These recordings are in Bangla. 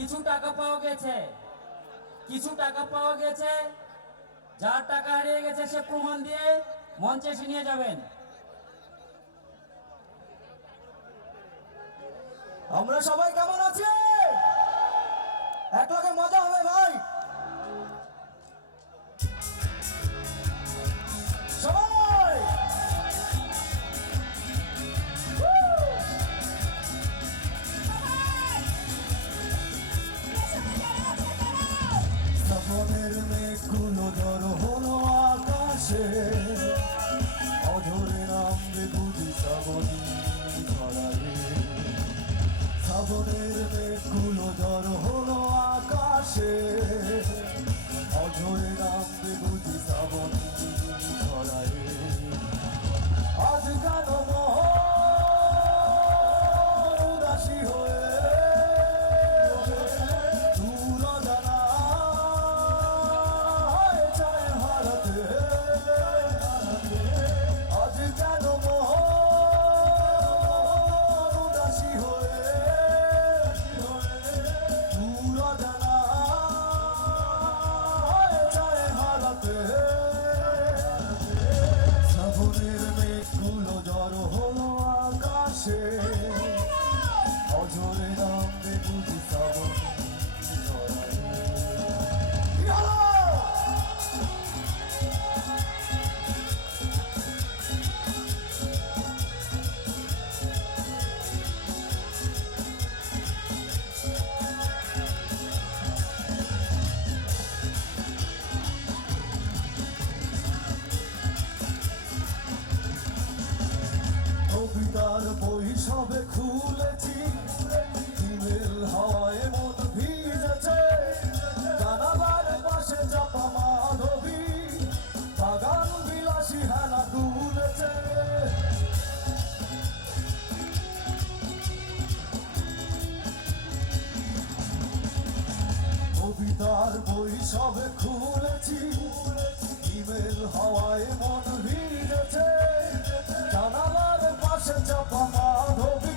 কিছু টাকা পাওয়া গেছে। কিছু টাকা পাওয়া গেছে। যার টাকা হারিয়ে গেছে, সে প্রমাণ দিয়ে মঞ্চে এসে নিয়ে যাবেন। আমরা সবাই কেমন আছি অঝরে নামবে বুঝি শ্রাবণ ধরায় আজ কেন সবে খুলেছি হিমেল হাওয়ায় মন ভিজেছে। জানালার পাশে চাপা মাধবী, বাগান বিলাসী হেনা তুলেছে। কবিতার বই সবে খুলেছি ইমেল হাওয়ায় মন ভিজেছে। জানালার পাশে চাপা মাধবী বাগান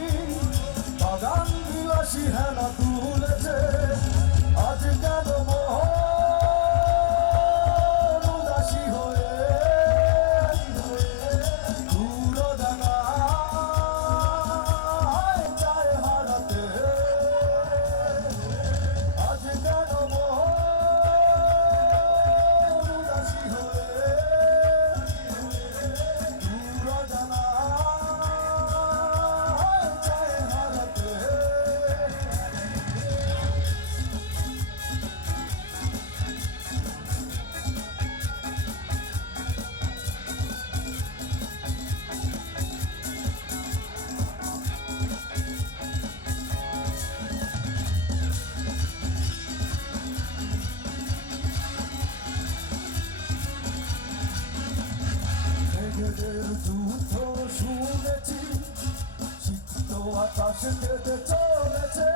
আকাশ কেটে চলেছে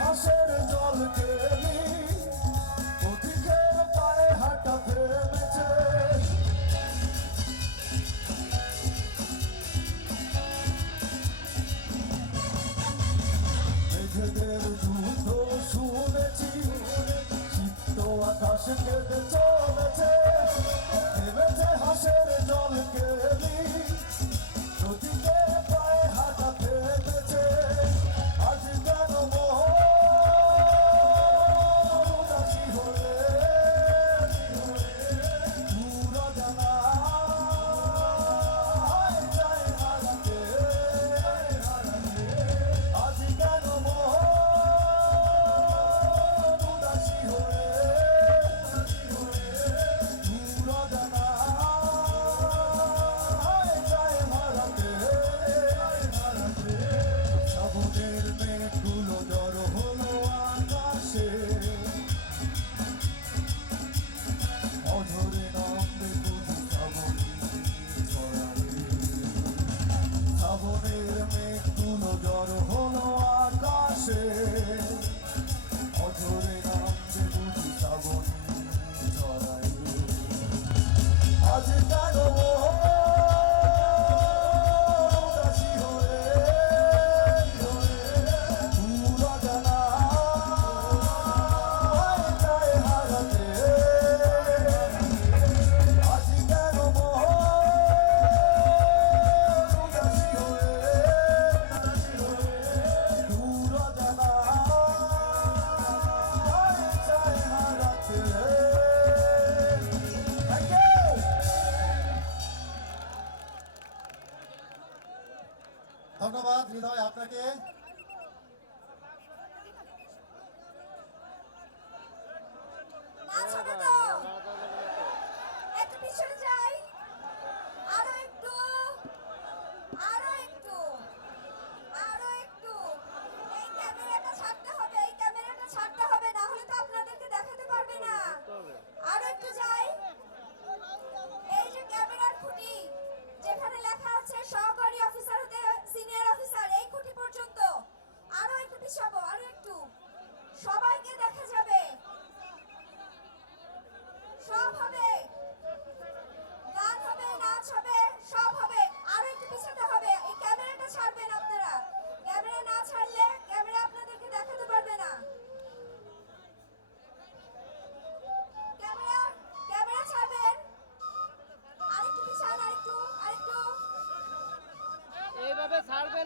হাসের জল কেলি পথিকের পায়ে হাঁটা থেমেছে। মেঘেদের শুনেছি। সিক্ত আকাশ চলেছে। নেমেছে হাসের জল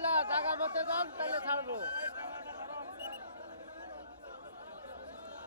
না জায়গা মতো যান তাহলে ছাড়বো।